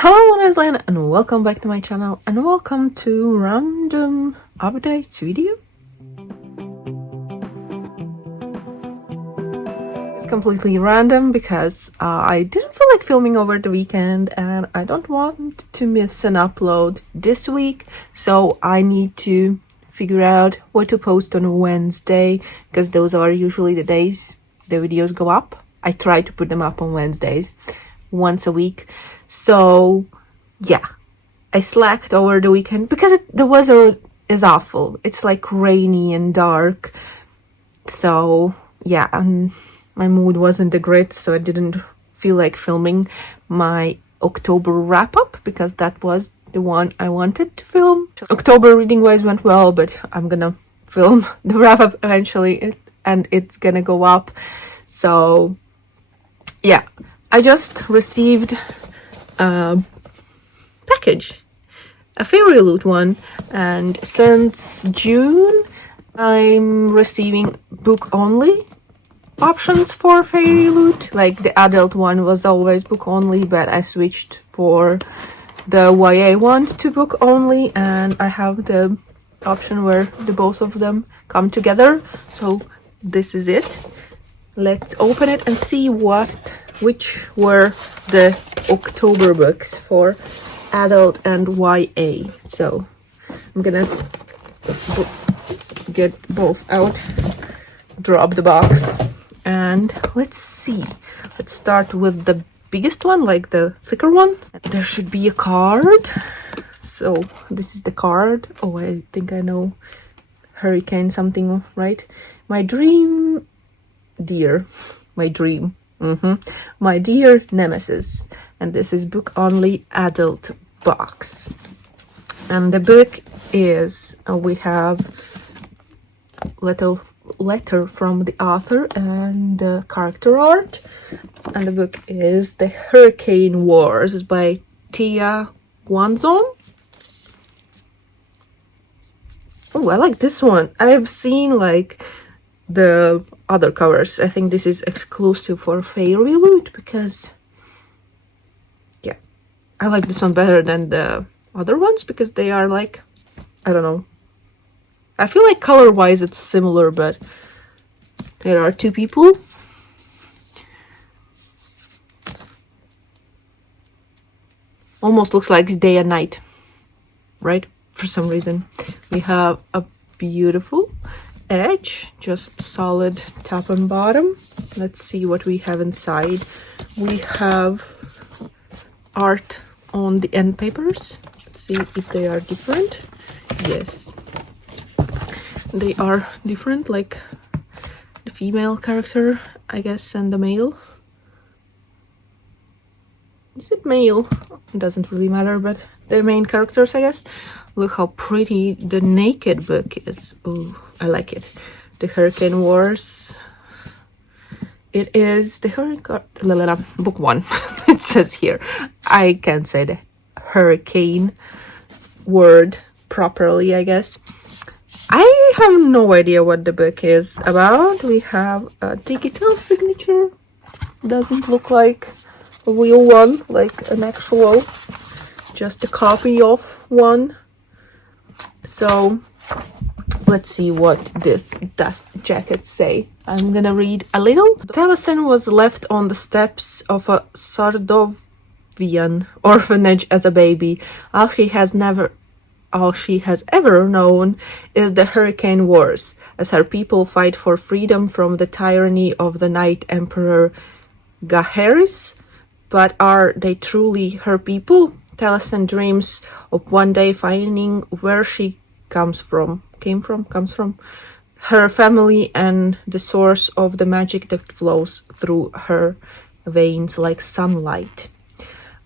Hello, my name is Liene and welcome back to my channel and welcome to random updates video. It's completely random because I didn't feel like filming over the weekend and I don't want to miss an upload this week, so I need to figure out what to post on Wednesday because those are usually the days the videos go up. I try to put them up on Wednesdays once a week. So yeah, I slacked over the weekend because the weather is awful. It's like rainy and dark. So yeah, and my mood wasn't the great, so I didn't feel like filming my October wrap-up because that was the one I wanted to film. October reading-wise went well, but I'm gonna film the wrap-up eventually and it's gonna go up. So yeah, I just received a package, a Fairy Loot one, and since June I'm receiving book only options for Fairy Loot. Like the adult one was always book only, but I switched for the YA one to book only, and I have the option where the both of them come together. So this is it. Let's open it and see which were the October books for adult and YA. So I'm gonna get both out, drop the box, and let's see. Let's start with the biggest one, like the thicker one. There should be a card. So this is the card. Oh, I think I know. Hurricane something, right? My dream, dear. My dream. My dear nemesis. And this is book only adult box. And the book is, we have letter from the author and the character art. And the book is The Hurricane Wars by Tia Guanzon. Oh, I like this one. I've seen like the other covers. I think this is exclusive for Fairy Loot because yeah, I like this one better than the other ones because they are like, I don't know, I feel like color wise it's similar, but there are two people. Almost looks like day and night, right? For some reason. We have a beautiful edge, just solid top and bottom. Let's see what we have inside. We have art on the end papers. Let's see if they are different. Yes, they are different, like the female character, I guess, and the male. Is it male? It doesn't really matter, but the main characters, I guess. Look how pretty the naked book is. Oh, I like it. The Hurricane Wars. It is the Hurricane book one. It says here. I can't say the hurricane word properly, I guess. I have no idea what the book is about. We have a digital signature. Doesn't look like a real one, like an actual, just a copy of one. So let's see what this dust jacket say. I'm gonna read a little. Taliesin was left on the steps of a Sardovian orphanage as a baby. All she has ever known is the Hurricane Wars, as her people fight for freedom from the tyranny of the Night Emperor Gaheris. But are they truly her people? Taliesin dreams of one day finding where she comes from, her family, and the source of the magic that flows through her veins like sunlight.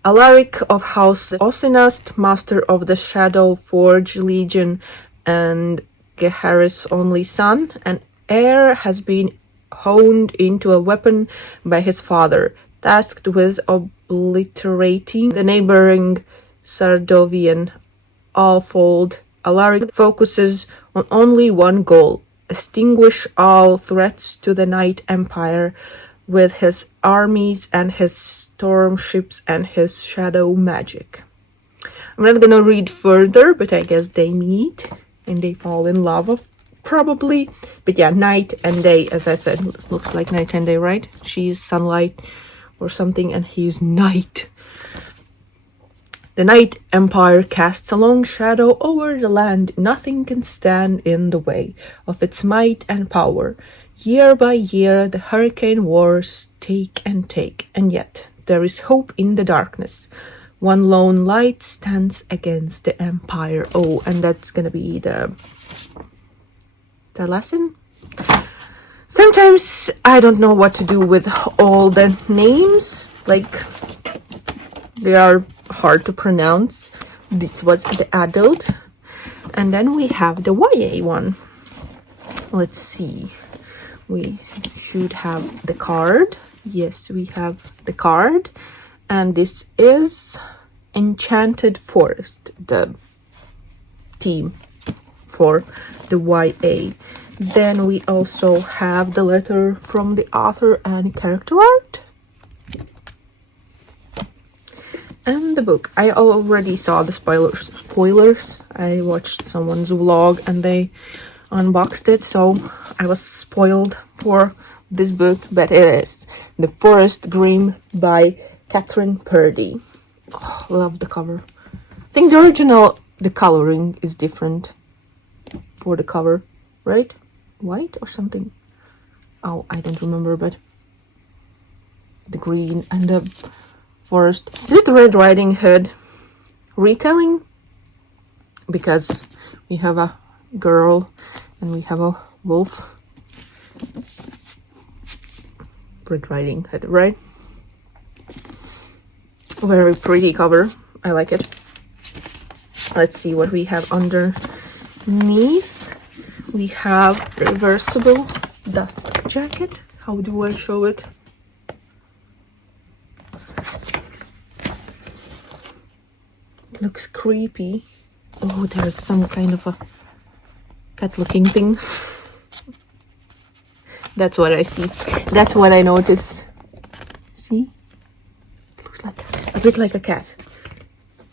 Alaric of House Osinast, master of the Shadow Forge Legion and Gaheris' only son and heir, has been honed into a weapon by his father, tasked with obliterating the neighboring Sardovian allfold. Alaric focuses on only one goal: extinguish all threats to the Night Empire. with his armies and his storm ships and his shadow magic. I'm not gonna read further, but I guess they meet and they fall in love, probably. But yeah, night and day, as I said, looks like night and day, right? She's sunlight or something, and he's night. The Night Empire casts a long shadow over the land. Nothing can stand in the way of its might and power. Year by year, the hurricane wars take, and yet there is hope in the darkness. One lone light stands against the empire. Oh, and that's gonna be the lesson. Sometimes I don't know what to do with all the names. Like, they are hard to pronounce. This was the adult. And then we have the YA one. Let's see. We should have the card. Yes, we have the card. And this is Enchanted Forest, the theme for the YA. Then we also have the letter from the author and character art. And the book. I already saw the spoilers. I watched someone's vlog and they unboxed it, so I was spoiled for this book, but it is The Forest Dream by Catherine Purdy. Oh, love the cover. I think the original, the coloring is different for the cover, right? White or something? Oh, I don't remember, but the green and the forest. Is it Red Riding Hood retelling? Because we have a girl and we have a wolf. Red Riding Hood, right? Very pretty cover. I like it. Let's see what we have underneath. We have reversible dust jacket. How do I show it? It looks creepy. Oh, there's some kind of a cat looking thing. That's what I see. That's what I noticed. See? It looks like a bit like a cat.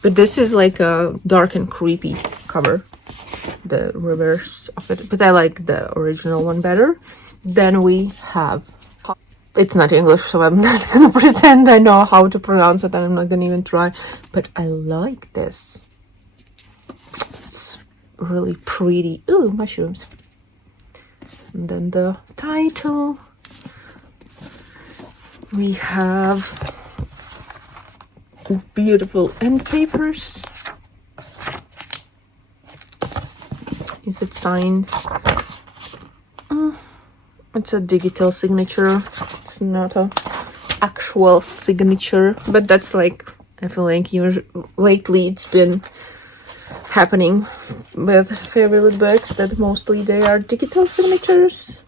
But this is like a dark and creepy cover. The reverse of it. But I like the original one better. Then we have... It's not English, so I'm not gonna pretend I know how to pronounce it, and I'm not gonna even try. But I like this. It's really pretty. Ooh, mushrooms. And then the title. We have beautiful end papers. Is it signed? It's a digital signature. It's not a actual signature, but that's like, I feel like lately it's been happening with favorite books that mostly they are digital signatures.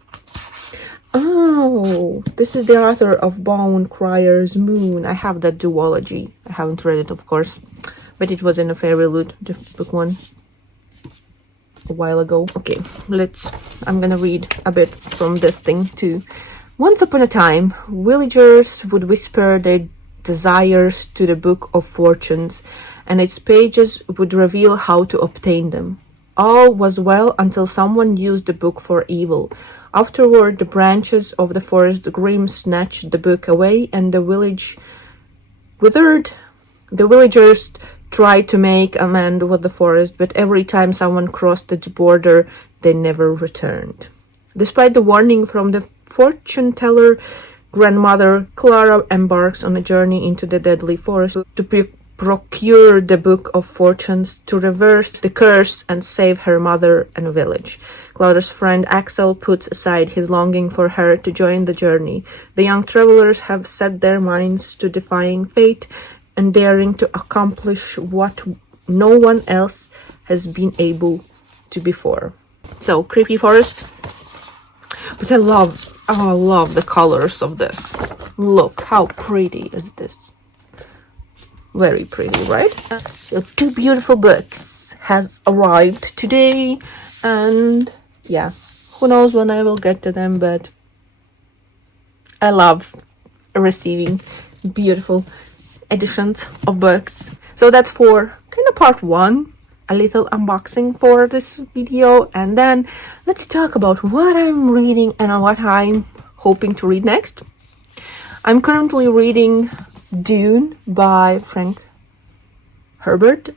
Oh, this is the author of Bone Crier's Moon. I have that duology. I haven't read it, of course, but it was in a favorite book one a while ago. Okay, I'm gonna read a bit from this thing too. Once upon a time, villagers would whisper their desires to the Book of Fortunes, and its pages would reveal how to obtain them. All was well until someone used the book for evil. Afterward, the branches of the forest grim snatched the book away, and the village withered. The villagers tried to make amends with the forest, but every time someone crossed its border, they never returned. Despite the warning from the fortune teller, grandmother Clara embarks on a journey into the deadly forest to procure the Book of Fortunes, to reverse the curse and save her mother and village. Clara's friend Axel puts aside his longing for her to join the journey. The young travelers have set their minds to defying fate and daring to accomplish what no one else has been able to before. So, creepy forest. But I love the colors of this. Look, how pretty is this? Very pretty, right? So, 2 beautiful books has arrived today, and yeah, who knows when I will get to them, but I love receiving beautiful editions of books. So that's for kind of part one, a little unboxing for this video, and then let's talk about what I'm reading and what I'm hoping to read next. I'm currently reading Dune by Frank Herbert.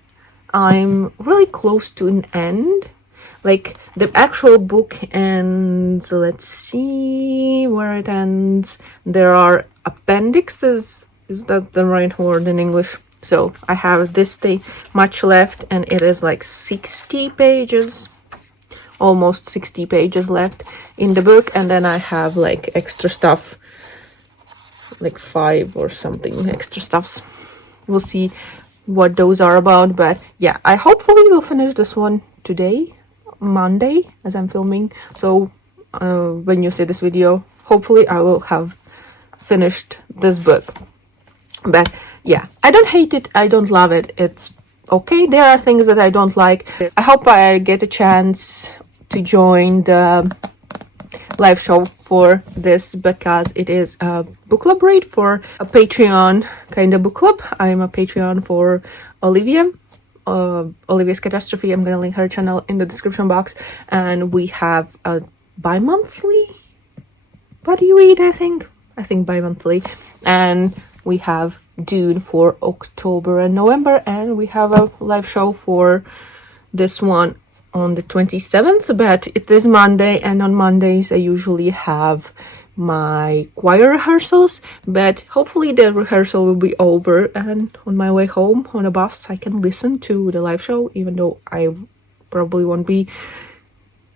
I'm really close to an end. Like, the actual book ends, let's see where it ends. There are appendixes, is that the right word in English? So I have this much left, and it is like 60 pages, almost 60 pages left in the book, and then I have like extra stuff, like 5 or something extra stuffs. We'll see what those are about, but yeah, I hopefully will finish this one today, Monday, as I'm filming. So when you see this video, hopefully I will have finished this book. But yeah, I don't hate it, I don't love it, it's okay. There are things that I don't like. I hope I get a chance to join the live show for this, because it is a book club read for a Patreon kind of book club. I'm a Patreon for Olivia, Olivia's Catastrophe. I'm gonna link her channel in the description box, and we have a bi-monthly buddy read, I think bi-monthly, and we have Dune for October and November, and we have a live show for this one on the 27th, but it is Monday, and on Mondays I usually have my choir rehearsals, but hopefully the rehearsal will be over, and on my way home on a bus I can listen to the live show, even though I probably won't be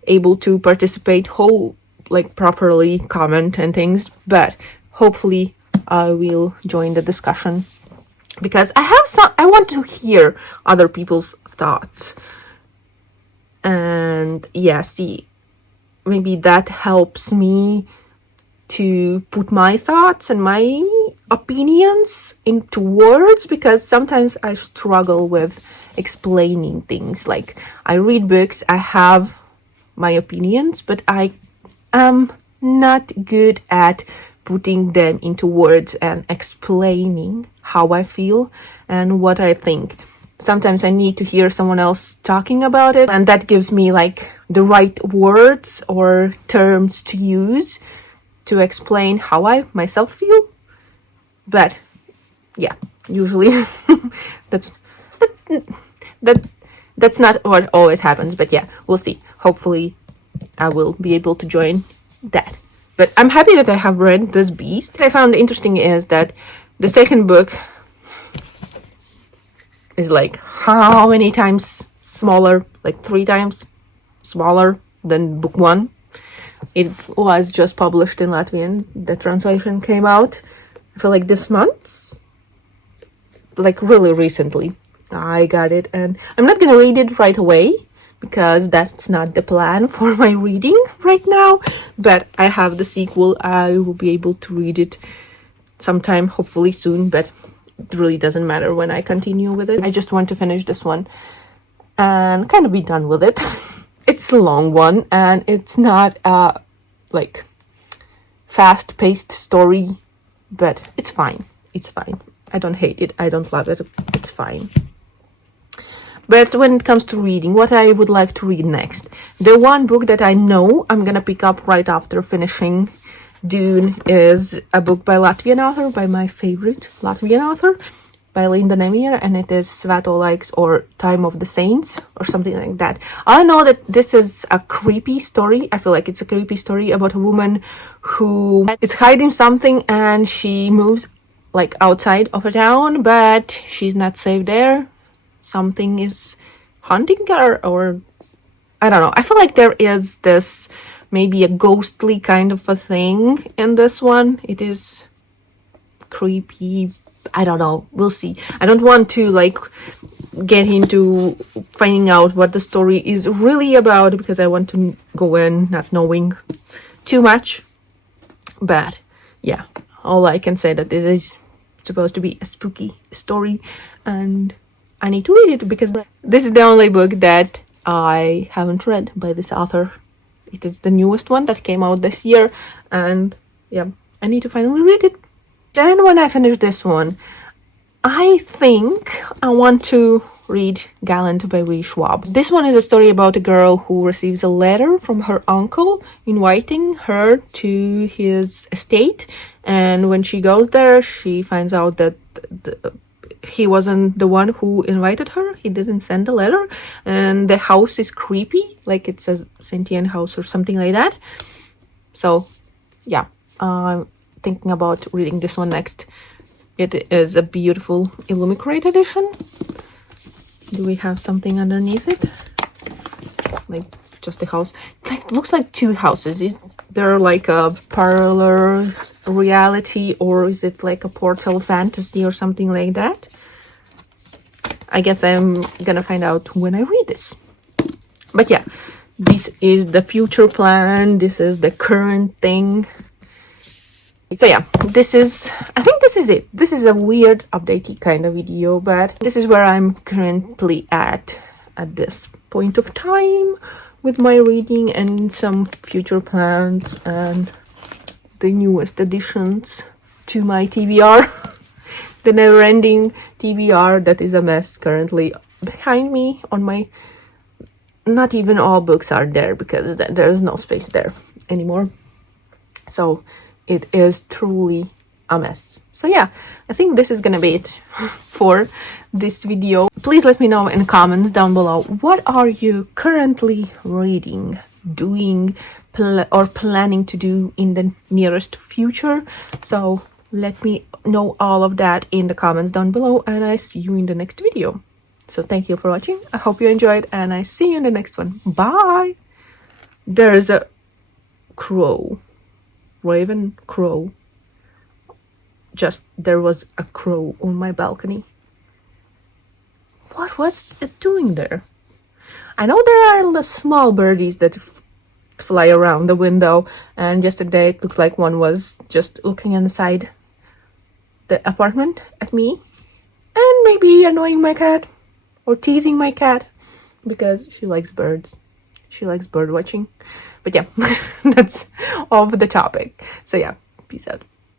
able to participate properly, comment and things, but hopefully I will join the discussion, because I want to hear other people's thoughts. And yeah, see, maybe that helps me to put my thoughts and my opinions into words, because sometimes I struggle with explaining things. Like, I read books, I have my opinions, but I am not good at putting them into words and explaining how I feel and what I think. Sometimes I need to hear someone else talking about it, and that gives me like the right words or terms to use to explain how I myself feel. But yeah, usually that's not what always happens, but yeah, we'll see. Hopefully I will be able to join that. But I'm happy that I have read this beast. What I found interesting is that the second book is like how many times smaller, like 3 times smaller than book 1. It was just published in Latvian. The translation came out, I feel like this month, like really recently. I got it, and I'm not gonna read it right away, because that's not the plan for my reading right now, but I have the sequel. I will be able to read it sometime, hopefully soon, but it really doesn't matter when I continue with it. I just want to finish this one and kind of be done with it. It's a long one, and it's not a like fast-paced story, but it's fine. It's fine. I don't hate it, I don't love it, it's fine. But when it comes to reading, what I would like to read next, the one book that I know I'm gonna pick up right after finishing Dune is a book by Latvian author, by my favorite Latvian author, by Liene Reads, and it is Svētolaiks, or Time of the Saints, or something like that. I know that this is a creepy story. I feel like it's a creepy story about a woman who is hiding something, and she moves like outside of a town, but she's not safe there. Something is hunting her, or I don't know. I feel like there is this maybe a ghostly kind of a thing in this one. It is creepy. I don't know. We'll see. I don't want to like get into finding out what the story is really about, because I want to go in not knowing too much. But yeah, all I can say that it is supposed to be a spooky story, and I need to read it, because this is the only book that I haven't read by this author. It is the newest one that came out this year, and yeah, I need to finally read it. Then when I finish this one, I think I want to read Gallant by Lee Schwab. This one is a story about a girl who receives a letter from her uncle inviting her to his estate, and when she goes there, she finds out that he wasn't the one who invited her. He didn't send the letter, and the house is creepy, like it's a sentient house or something like that. So yeah, I'm thinking about reading this one next. It is a beautiful Illumicrate edition. Do we have something underneath it? Like just a house. Like looks like two houses. Is there like a parallel reality, or is it like a portal fantasy or something like that? I guess I'm gonna find out when I read this. But yeah, this is the future plan. This is the current thing. So yeah, I think this is it. This is a weird updatey kind of video, but this is where I'm currently at this point of time with my reading and some future plans and the newest additions to my TBR. The never-ending TBR that is a mess currently behind me on my... Not even all books are there because there's no space there anymore. So it is truly a mess. So yeah, I think this is gonna be it for this video. Please let me know in the comments down below, what are you currently reading, doing, or planning to do in the nearest future? So let me know all of that in the comments down below, and I see you in the next video. So thank you for watching. I hope you enjoyed, and I see you in the next one. Bye! There's a crow. Raven crow. Just there was a crow on my balcony. What was it doing there? I know there are the small birdies that fly around the window, and yesterday it looked like one was just looking inside the apartment at me and maybe annoying my cat or teasing my cat because she likes birds. She likes bird watching. But yeah, that's off the topic. So yeah, peace out.